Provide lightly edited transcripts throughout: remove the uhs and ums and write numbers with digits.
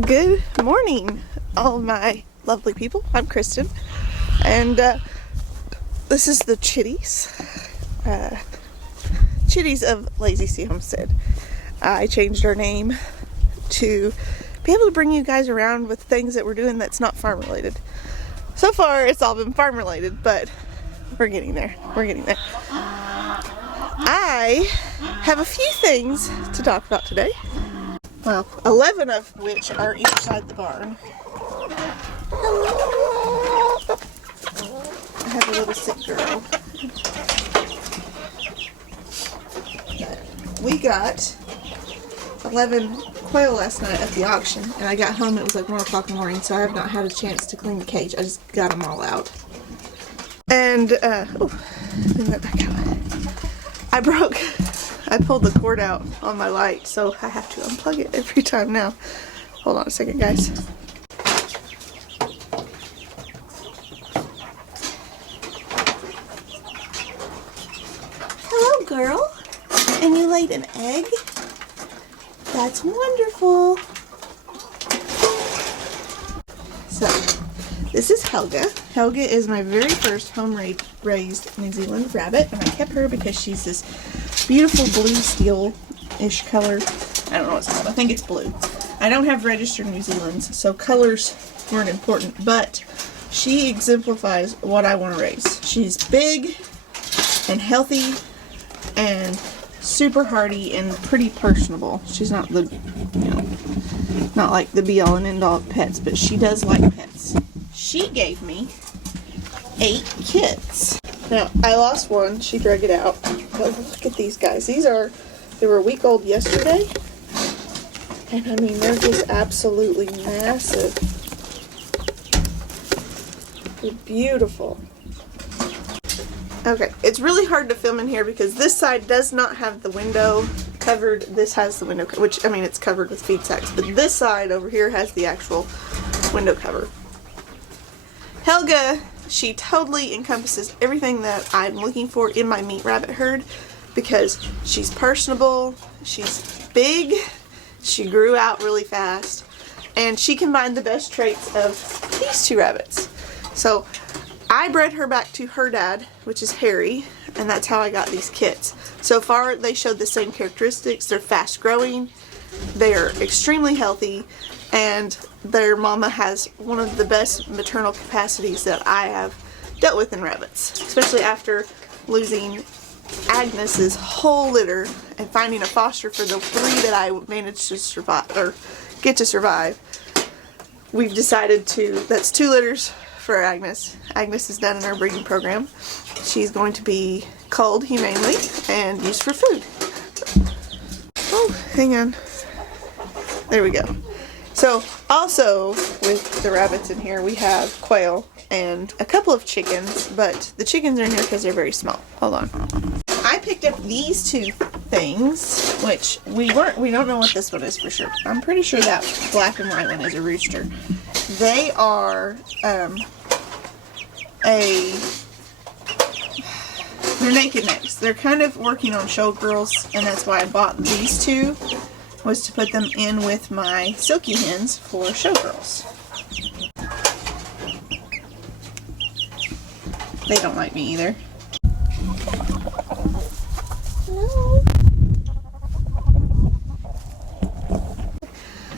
Good morning, all my lovely people. I'm Kristen, and this is the Chitties. Chitties of Lazy Sea Homestead. I changed our name to be able to bring you guys around with things that we're doing that's not farm related. So far, it's all been farm related, but we're getting there. I have a few things to talk about today. Well, 11 of which are inside the barn. I have a little sick girl. We got 11 quail last night at the auction, and I got home, it was like 1 o'clock in the morning, so I have not had a chance to clean the cage. I just got them all out. And, bring that back out. I pulled the cord out on my light, so I have to unplug it every time now. Hold on a second, guys. Hello, girl. And you laid an egg? That's wonderful. So, this is Helga. Helga is my very first home-raised New Zealand rabbit, and I kept her because she's this beautiful blue steel-ish color. I don't know what it's called. I think it's blue. I don't have registered New Zealands, so colors weren't important, but she exemplifies what I want to raise. She's big and healthy and super hardy and pretty personable. She's not the, not like the be-all and end-all of pets, but she does like pets. She gave me 8 kits. Now, I lost one. She drug it out. But look at these guys. They were a week old yesterday. And I mean, they're just absolutely massive. They're beautiful. Okay, it's really hard to film in here because this side does not have the window covered. This has the window, which, I mean, it's covered with feed sacks. But this side over here has the actual window cover. Helga, she totally encompasses everything that I'm looking for in my meat rabbit herd because she's personable, she's big, she grew out really fast, and she combined the best traits of these 2 rabbits. So I bred her back to her dad, which is Harry, and that's how I got these kits. So far, they showed the same characteristics. They're fast growing, they're extremely healthy, and their mama has one of the best maternal capacities that I have dealt with in rabbits, especially after losing Agnes's whole litter and finding a foster for the 3 that I managed to survive, or get to survive. We've decided that's 2 litters for Agnes. Agnes is done in our breeding program. She's going to be culled humanely and used for food. Oh, hang on. There we go. So, also with the rabbits in here, we have quail and a couple of chickens, but the chickens are in here because they're very small. Hold on. I picked up these 2 things, which we don't know what this one is for sure. I'm pretty sure that black and white one is a rooster. They are, they're naked necks. They're kind of working on showgirls, and that's why I bought these 2. Was to put them in with my silky hens for showgirls. They don't like me either. Hello.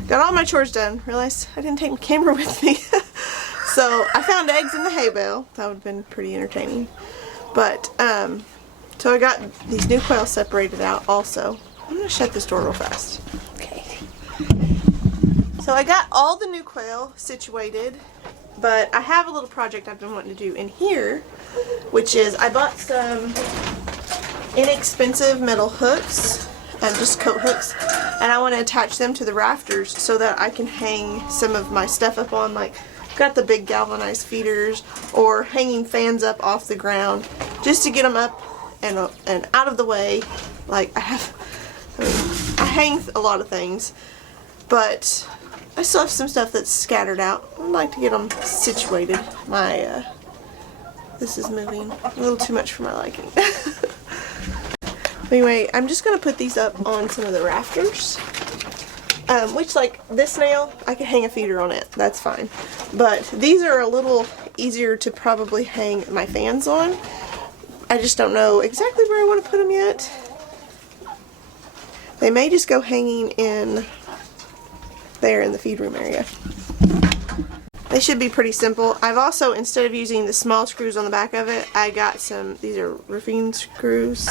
Got all my chores done. Realized I didn't take my camera with me. So I found eggs in the hay bale. That would have been pretty entertaining. But, so I got these new quail separated out also. I'm going to shut this door real fast. Okay. So I got all the new quail situated, but I have a little project I've been wanting to do in here, which is I bought some inexpensive metal hooks, just coat hooks, and I want to attach them to the rafters so that I can hang some of my stuff up on, like, got the big galvanized feeders, or hanging fans up off the ground, just to get them up and out of the way. Like, I hang a lot of things, but I still have some stuff that's scattered out. I'd like to get them situated. This is moving a little too much for my liking. Anyway, I'm just going to put these up on some of the rafters. Which, like, this snail, I can hang a feeder on it. That's fine. But these are a little easier to probably hang my fans on. I just don't know exactly where I want to put them yet. They may just go hanging in there in the feed room area. They should be pretty simple. I've also, instead of using the small screws on the back of it, I got some, these are roofing screws.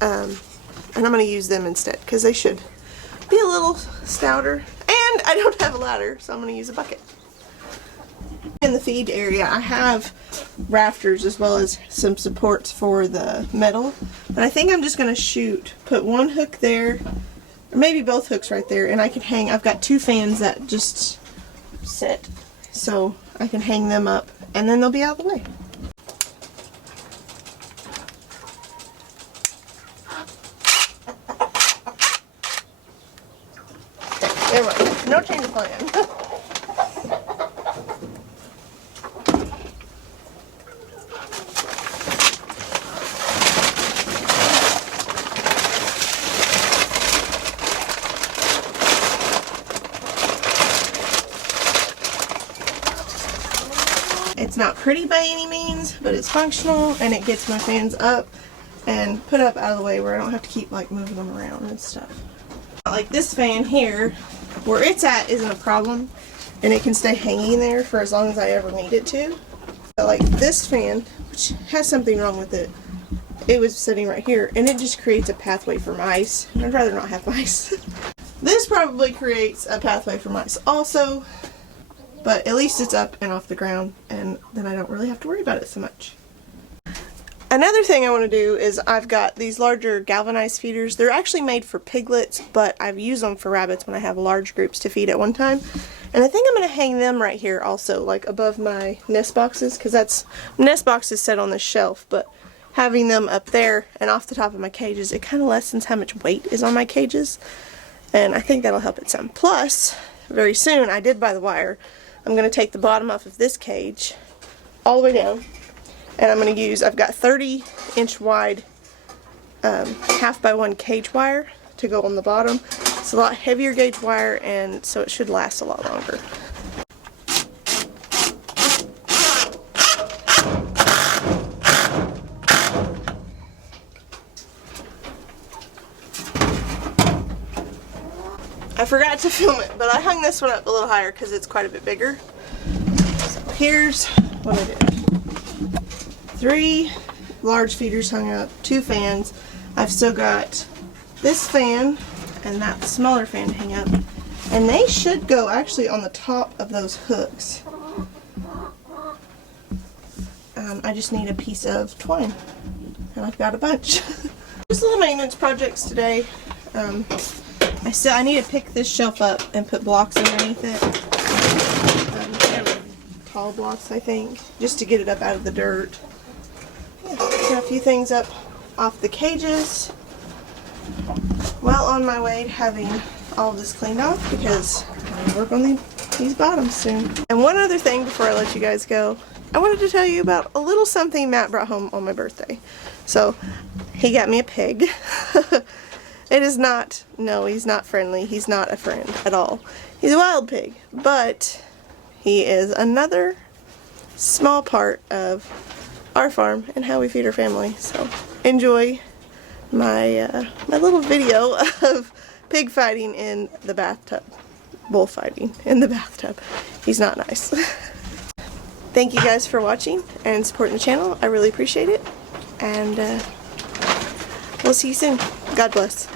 And I'm going to use them instead because they should be a little stouter. And I don't have a ladder, so I'm going to use a bucket. In the feed area, I have rafters as well as some supports for the metal. But I think I'm just going to put one hook there, or maybe both hooks right there, and I can hang, I've got 2 fans that just sit. So I can hang them up, and then they'll be out of the way. There we go. No change of plan. It's not pretty by any means, but it's functional, and it gets my fans up and put up out of the way where I don't have to keep like moving them around and stuff. Like this fan here, where it's at isn't a problem, and it can stay hanging there for as long as I ever need it to. But like this fan, which has something wrong with it, it was sitting right here, and it just creates a pathway for mice. I'd rather not have mice. This probably creates a pathway for mice also, but at least it's up and off the ground, and then I don't really have to worry about it so much. Another thing I want to do is I've got these larger galvanized feeders. They're actually made for piglets, but I've used them for rabbits when I have large groups to feed at one time. And I think I'm going to hang them right here also, like above my nest boxes, because that's nest boxes set on this shelf, but having them up there and off the top of my cages, it kind of lessens how much weight is on my cages, and I think that'll help it some. Plus, very soon, I did buy the wire. I'm going to take the bottom off of this cage all the way down, and I'm going to use, I've got 30-inch wide 1/2x1 cage wire to go on the bottom. It's a lot heavier gauge wire, and so it should last a lot longer. I forgot to film it, but I hung this one up a little higher because it's quite a bit bigger. So here's what I did. 3 large feeders hung up, 2 fans. I've still got this fan and that smaller fan to hang up. And they should go actually on the top of those hooks. I just need a piece of twine. And I've got a bunch. Just little maintenance projects today. I need to pick this shelf up and put blocks underneath it. Tall blocks, I think, just to get it up out of the dirt. Yeah, got a few things up off the cages. Well, on my way to having all of this cleaned off because I'm going to work on these bottoms soon. And one other thing before I let you guys go, I wanted to tell you about a little something Matt brought home on my birthday. So, he got me a pig. It is not, no, he's not friendly. He's not a friend at all. He's a wild pig, but he is another small part of our farm and how we feed our family. So enjoy my my little video of pig fighting in the bathtub, bullfighting in the bathtub. He's not nice. Thank you guys for watching and supporting the channel. I really appreciate it, and we'll see you soon. God bless.